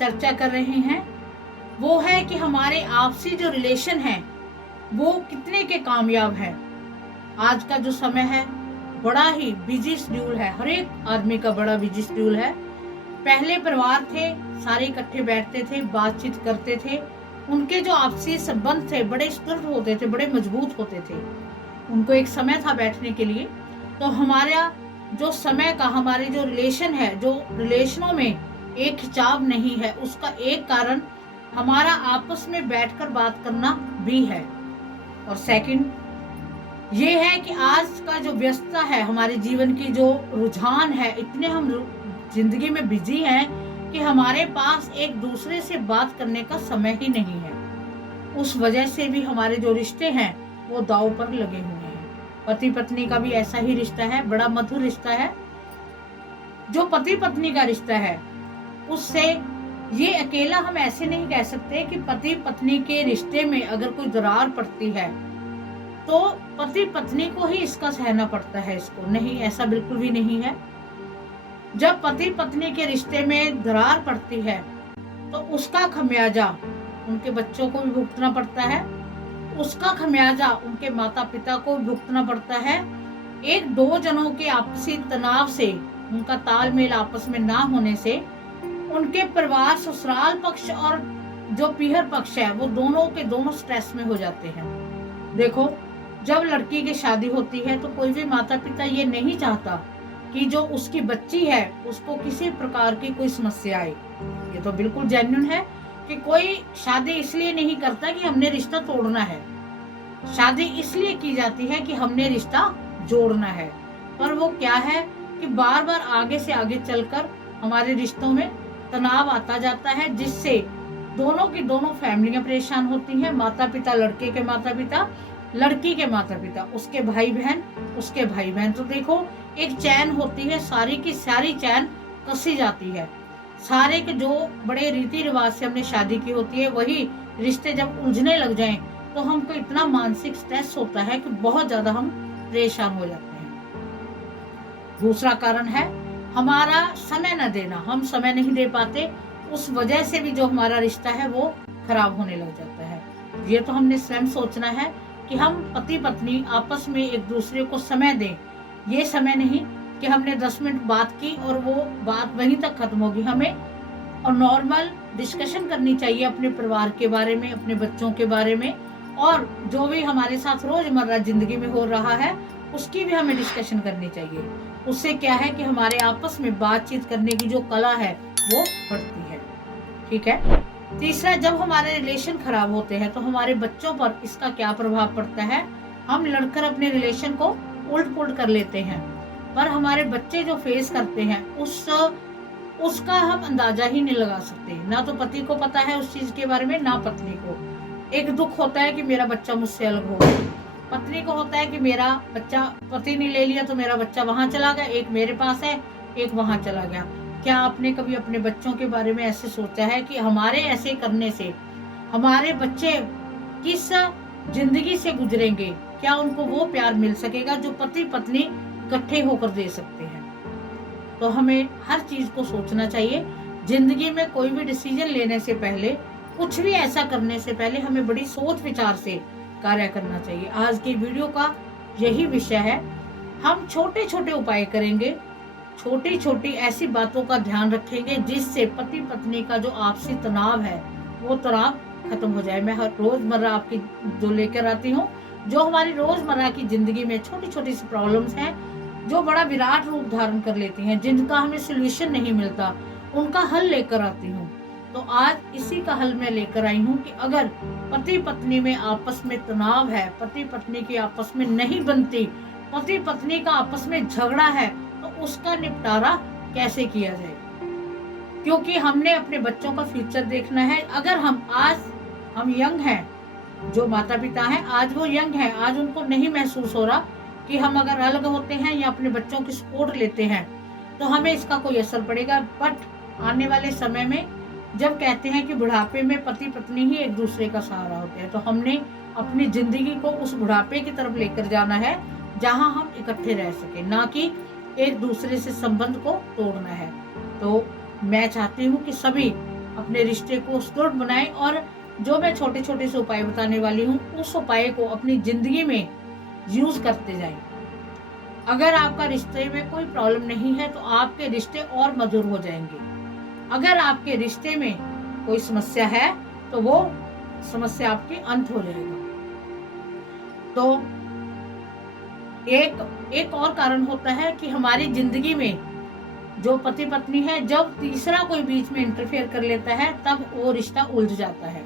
चर्चा कर रहे हैं वो है कि हमारे आपसी जो रिलेशन है वो कितने के कामयाब है। आज का जो समय है बड़ा ही बिजी शेड्यूल है, हर एक आदमी का बड़ा बिजी शेड्यूल है। पहले परिवार थे, सारे इकट्ठे बैठते थे, बातचीत करते थे, उनके जो आपसी संबंध थे बड़े सुदृढ़ होते थे, बड़े मजबूत होते थे। उनको एक समय था बैठने के लिए। तो हमारा जो समय का हमारे जो रिलेशन है, जो रिलेशनों में एक खिंचाव नहीं है, उसका एक कारण हमारा आपस में बैठकर बात करना भी है। और सेकंड ये है कि आज का जो व्यस्तता है, हमारे जीवन की जो रुझान है, इतने हम जिंदगी में बिजी हैं कि हमारे पास एक दूसरे से बात करने का समय ही नहीं है। उस वजह से भी हमारे जो रिश्ते हैं वो दांव पर लगे हुए हैं। पति पत्नी का भी ऐसा ही रिश्ता है, बड़ा मधुर रिश्ता है। जो पति पत्नी का रिश्ता है उससे ये अकेला हम ऐसे नहीं कह सकते कि पति पत्नी के रिश्ते में अगर कोई दरार पड़ती है तो पति पत्नी को ही इसका सहना पड़ता है। इसको नहीं, ऐसा बिल्कुल भी नहीं है। जब पति पत्नी के रिश्ते में दरार पड़ती है तो उसका खमियाजा उनके बच्चों को भी भुगतना पड़ता है, उसका खमियाजा उनके माता पिता को भी भुगतना पड़ता है। एक दो जनों के आपसी तनाव से, उनका तालमेल आपस में ना होने से उनके परिवार ससुराल पक्ष और जो पीहर पक्ष है वो दोनों के दोनों स्ट्रेस में हो जाते हैं। देखो, जब लड़की की शादी होती है तो कोई भी माता पिता ये नहीं चाहता कि जो उसकी बच्ची है उसको किसी प्रकार की कोई समस्या आए। ये तो बिल्कुल जेन्युइन है कि कोई शादी इसलिए नहीं करता कि हमने रिश्ता तोड़ना है। शादी इसलिए की जाती है कि हमने रिश्ता जोड़ना है। पर वो क्या है कि बार बार आगे से आगे चलकर हमारे रिश्तों में तनाव आता जाता है, जिससे दोनों की दोनों फैमिलियां परेशान होती हैं। माता पिता, लड़के के माता पिता, लड़की के माता पिता, उसके भाई बहन, उसके भाई बहन। तो देखो, एक चैन होती है, सारी की सारी चैन कसी जाती है। सारे के जो बड़े रीति रिवाज से हमने शादी की होती है वही रिश्ते जब उलझने लग जाएं तो हमको इतना मानसिक स्ट्रेस होता है कि बहुत ज्यादा हम परेशान हो जाते हैं। दूसरा कारण है हमारा समय न देना। हम समय नहीं दे पाते, उस वजह से भी जो हमारा रिश्ता है वो खराब होने लग जाता है। ये तो हमने स्वयं सोचना है कि हम पति पत्नी आपस में एक दूसरे को समय दें। ये समय नहीं कि हमने 10 मिनट बात की और वो बात वहीं तक खत्म होगी। हमें और नॉर्मल डिस्कशन करनी चाहिए अपने परिवार के बारे में, अपने बच्चों के बारे में, और जो भी हमारे साथ रोजमर्रा जिंदगी में हो रहा है उसकी भी हमें डिस्कशन करनी चाहिए। उससे क्या है कि हमारे आपस में बातचीत करने की जो कला है वो बढ़ती है। ठीक है। तीसरा, जब हमारे रिलेशन खराब होते हैं तो हमारे बच्चों पर इसका क्या प्रभाव पड़ता है। हम लड़कर अपने रिलेशन को उल्ट पुल्ट कर लेते हैं, पर हमारे बच्चे जो फेस करते हैं उसका हम अंदाजा ही नहीं लगा सकते। ना तो पति को पता है उस चीज के बारे में, ना पत्नी को। एक दुख होता है कि मेरा बच्चा मुझसे अलग हो गया, पत्नी को होता है कि मेरा बच्चा, पति ने ले लिया तो मेरा बच्चा वहां चला गया, एक मेरे पास है, एक वहां चला गया। क्या आपने कभी अपने बच्चों के बारे में ऐसे सोचा है कि हमारे ऐसे करने से हमारे बच्चे किस जिंदगी से गुजरेंगे? क्या उनको वो प्यार मिल सकेगा जो पति पत्नी इकट्ठे होकर दे सकते हैं? तो हमें हर चीज को सोचना चाहिए। जिंदगी में कोई भी डिसीजन लेने से पहले, कुछ भी ऐसा करने से पहले हमें बड़ी सोच विचार से कार्य करना चाहिए। आज की वीडियो का यही विषय है। हम छोटे छोटे उपाय करेंगे, छोटी छोटी ऐसी बातों का ध्यान रखेंगे जिससे पति पत्नी का जो आपसी तनाव है वो तनाव खत्म हो जाए। मैं हर रोजमर्रा आपकी जो लेकर आती हूँ, जो हमारी रोजमर्रा की जिंदगी में छोटी छोटी सी प्रॉब्लम्स हैं जो बड़ा विराट रूप धारण कर लेती हैं, जिनका हमें सोल्यूशन नहीं मिलता, उनका हल लेकर आती हूँ। तो आज इसी का हल मैं लेकर आई हूँ कि अगर पति पत्नी में आपस में तनाव है, पति पत्नी की आपस में नहीं बनती, पति पत्नी का आपस में झगड़ा है, तो उसका निपटारा कैसे किया जाए। क्योंकि हमने अपने बच्चों का फ्यूचर देखना है। अगर हम यंग हैं, जो माता पिता हैं आज वो यंग हैं, आज उनको नहीं महसूस हो रहा कि हम अगर अलग होते हैं या अपने बच्चों की सपोर्ट लेते हैं तो हमें इसका कोई असर पड़ेगा। बट आने वाले समय में जब कहते हैं कि बुढ़ापे में पति पत्नी ही एक दूसरे का सहारा होते हैं, तो हमने अपनी जिंदगी को उस बुढ़ापे की तरफ लेकर जाना है जहां हम इकट्ठे रह सके, ना कि एक दूसरे से संबंध को तोड़ना है। तो मैं चाहती हूँ कि सभी अपने रिश्ते को सुदृढ़ बनाएं और जो मैं छोटे छोटे से उपाय बताने वाली हूँ उस उपाय को अपनी जिंदगी में यूज करते जाएं। अगर आपका रिश्ते में कोई प्रॉब्लम नहीं है तो आपके रिश्ते और मधुर हो जाएंगे। अगर आपके रिश्ते में कोई समस्या है तो वो समस्या आपकी अंत हो जाएगा। तो एक और कारण होता है कि हमारी जिंदगी में जो पति पत्नी है, जब तीसरा कोई बीच में इंटरफेयर कर लेता है तब वो रिश्ता उलझ जाता है।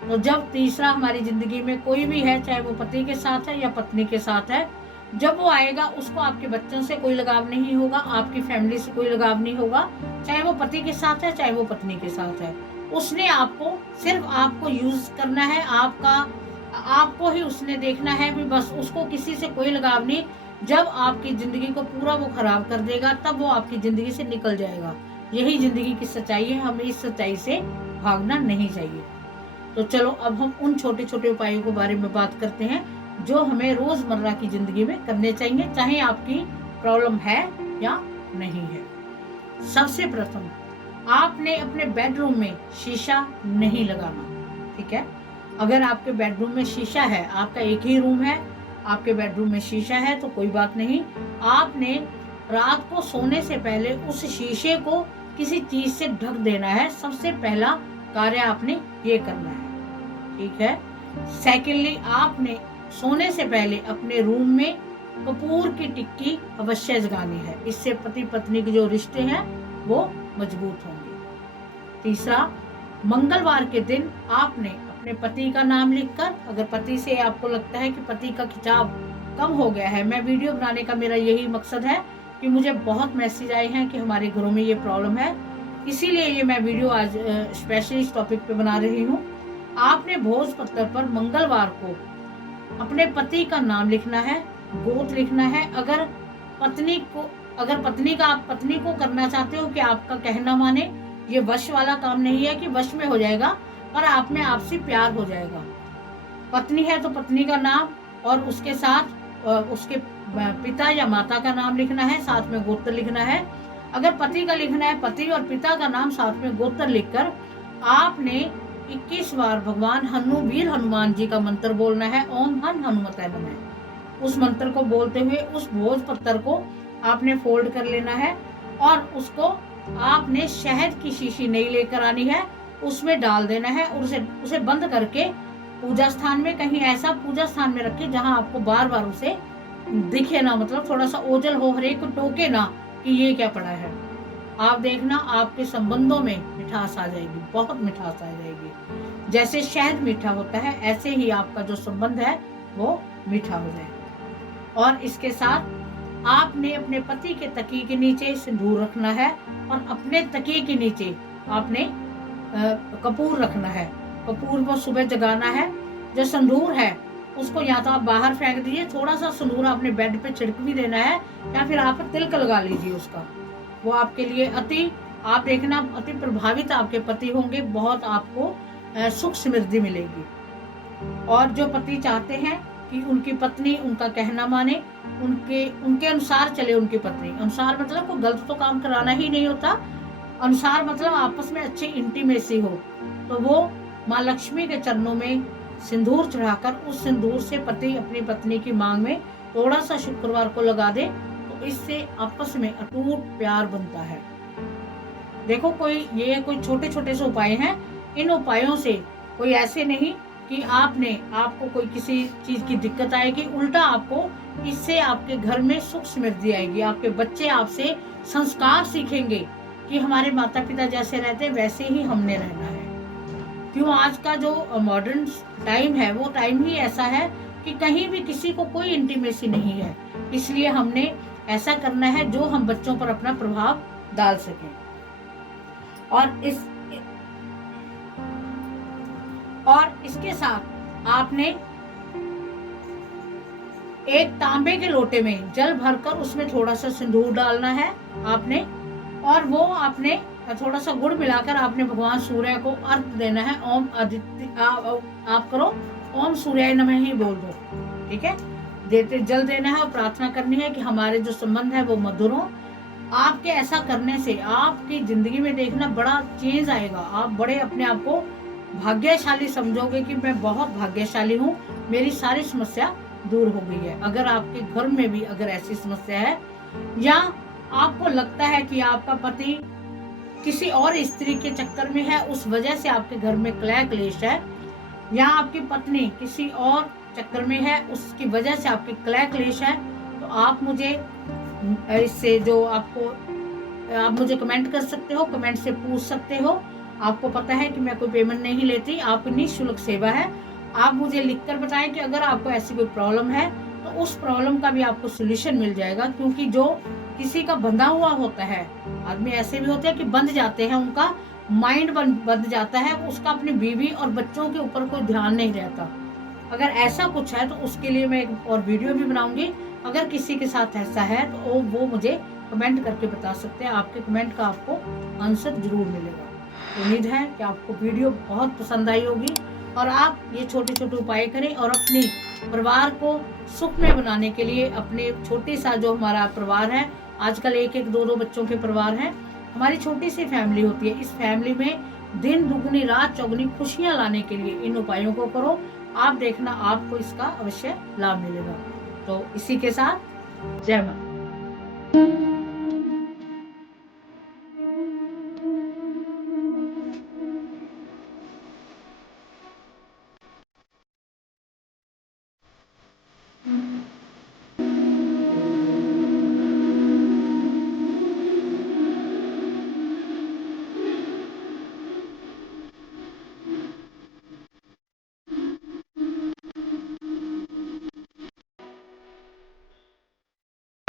तो जब तीसरा हमारी जिंदगी में कोई भी है, चाहे वो पति के साथ है या पत्नी के साथ है, जब वो आएगा उसको आपके बच्चों से कोई लगाव नहीं होगा, आपकी फैमिली से कोई लगाव नहीं होगा, चाहे वो पति के साथ है चाहे वो पत्नी के साथ है। उसने आपको सिर्फ आपको यूज करना है, आपको ही उसने देखना है भी, बस उसको किसी से कोई लगाव नहीं। जब आपकी जिंदगी को पूरा वो खराब कर देगा तब वो आपकी जिंदगी से निकल जाएगा। यही जिंदगी की सच्चाई है, हमें इस सच्चाई से भागना नहीं चाहिए। तो चलो अब हम उन छोटे छोटे उपायों के बारे में बात करते हैं जो हमें रोजमर्रा की जिंदगी में करने चाहिए, चाहे आपकी प्रॉब्लम है या नहीं है। सबसे प्रथम, आपने अपने बेडरूम में शीशा नहीं लगाना। ठीक है, अगर आपके बेडरूम में शीशा है, आपका एक ही रूम है, आपके बेडरूम में शीशा है तो कोई बात नहीं। आपने रात को सोने से पहले उस शीशे को किसी चीज से ढक देना है। सबसे पहला कार्य आपने ये करना है। ठीक है। सेकेंडली, आपने सोने से पहले अपने रूम में कपूर की टिक्की अवश्य जगानी है। इससे पति पत्नी के जो रिश्ते हैं वो मजबूत होंगे। तीसरा, मंगलवार के दिन आपने अपने पति का नाम लिखकर, अगर पति से आपको लगता है कि पति का खिंचाव कम हो गया है, मैं वीडियो बनाने का मेरा यही मकसद है कि मुझे बहुत मैसेज आए हैं कि हमारे घरों में ये प्रॉब्लम है, इसीलिए ये मैं वीडियो आज स्पेशली इस टॉपिक पे बना रही हूँ। आपने भोज पत्र पर मंगलवार को अपने पति का नाम लिखना है, गोत्र लिखना है। अगर पत्नी का आप पत्नी को करना चाहते हो कि आपका कहना माने, ये वश वाला काम नहीं है कि वश में हो जाएगा, पर आप में आपसे प्यार हो जाएगा। पत्नी है तो पत्नी का नाम और उसके साथ उसके पिता या माता का नाम लिखना है, साथ में गोत्र लिखना है। अगर पति का लिखना है, पति और पिता का नाम साथ में गोत्र लिखकर आपने 21 बार भगवान वीर हनुमान जी का मंत्र बोलना है, ओम हन हनुमते नमः। उस मंत्र को बोलते हुए उस भोज पत्र को आपने फोल्ड कर लेना है और उसको आपने शहद की शीशी नहीं लेकर आनी है, उसमें डाल देना है और उसे बंद करके पूजा स्थान में, कहीं ऐसा पूजा स्थान में रखे जहां आपको बार बार उसे दिखे ना, मतलब थोड़ा सा ओझल हो, हर एक को टोके ना कि ये क्या पड़ा है। आप देखना आपके संबंधों में मिठास आ जाएगी, बहुत मिठास आ जाएगी। जैसे शहद मीठा होता है ऐसे ही आपका जो संबंध है वो मीठा हो जाएगा। और इसके साथ आपने अपने पति के तकिए के नीचे सिंदूर रखना है और अपने तकिए के नीचे आपने कपूर रखना है। कपूर को सुबह जगाना है। जो सिंदूर है उसको या तो आप बाहर फेंक दीजिए, थोड़ा सा सिंदूर अपने बेड पे छिड़क भी देना है, या फिर आप तिलक लगा लीजिए उसका। वो आपके लिए आप देखना अति प्रभावित आपके पति होंगे, बहुत आपको सुख समृद्धि मिलेगी। और जो पति चाहते हैं कि उनकी पत्नी उनका कहना माने, उनके अनुसार चले, उनकी पत्नी अनुसार मतलब कोई गलत तो काम कराना ही नहीं होता, अनुसार मतलब आपस में अच्छी इंटीमेसी हो, तो वो माँ लक्ष्मी के चरणों में सिंदूर चढ़ाकर उस सिंदूर से पति अपनी पत्नी की मांग में थोड़ा सा शुक्रवार को लगा दे, तो इससे आपस में अटूट प्यार बनता है। देखो ये कोई छोटे छोटे से उपाय हैं। इन उपायों से कोई ऐसे नहीं कि आपको कोई किसी चीज की दिक्कत आएगी, उल्टा आपको इससे आपके घर में सुख समृद्धि आएगी। आपके बच्चे आपसे संस्कार सीखेंगे कि हमारे माता पिता जैसे रहते वैसे ही हमने रहना है। क्यों, आज का जो मॉडर्न टाइम है वो टाइम ही ऐसा है कि कहीं भी किसी को कोई इंटीमेसी नहीं है, इसलिए हमने ऐसा करना है जो हम बच्चों पर अपना प्रभाव डाल सकें। और इसके साथ आपने एक तांबे के लोटे में जल भरकर उसमें थोड़ा सा सिंदूर डालना है आपने, और वो आपने थोड़ा सा गुड़ मिलाकर आपने भगवान सूर्य को अर्घ देना है। आप करो ओम सूर्याय नमः ही बोल दो। ठीक है, जल देना है और प्रार्थना करनी है कि हमारे जो संबंध है वो मधुर हो। आपके ऐसा करने से आपकी जिंदगी में देखना बड़ा चेंज आएगा। आप बड़े अपने आप को भाग्यशाली समझोगे कि मैं बहुत भाग्यशाली हूँ, मेरी सारी समस्या दूर हो गई है। अगर आपके घर में भी अगर ऐसी समस्या है, या आपको लगता है कि आपका पति किसी और स्त्री के चक्कर में है, उस वजह से आपके घर में कलह क्लेश है, या आपकी पत्नी किसी और चक्कर में है, उसकी वजह से आपकी कलह क्लेश है, तो आप मुझे इससे जो आपको आप मुझे कमेंट कर सकते हो, कमेंट से पूछ सकते हो। आपको पता है कि मैं कोई पेमेंट नहीं लेती, आपकी निःशुल्क सेवा है। आप मुझे लिखकर बताएं कि अगर आपको ऐसी कोई प्रॉब्लम है तो उस प्रॉब्लम का भी आपको सोल्यूशन मिल जाएगा। क्योंकि जो किसी का बंधा हुआ होता है, आदमी ऐसे भी होते हैं कि बंध जाते हैं, उनका माइंड बंध जाता है, उसका अपनी बीवी और बच्चों के ऊपर कोई ध्यान नहीं रहता। अगर ऐसा कुछ है तो उसके लिए मैं एक और वीडियो भी बनाऊंगी। अगर किसी के साथ ऐसा है तो वो मुझे कमेंट करके बता सकते हैं। आपके कमेंट का आपको आंसर जरूर मिलेगा। उम्मीद है कि आपको वीडियो बहुत पसंद आई होगी और आप ये छोटे छोटे उपाय करें और अपनी परिवार को सुख में बनाने के लिए अपने छोटी सा जो हमारा परिवार है, आजकल एक एक दो दो बच्चों के परिवार हैं, हमारी छोटी सी फैमिली होती है। इस फैमिली में दिन दुगनी रात चौगुनी खुशियां लाने के लिए इन उपायों को करो। आप देखना आपको इसका अवश्य लाभ मिलेगा। तो इसी के साथ जय माता।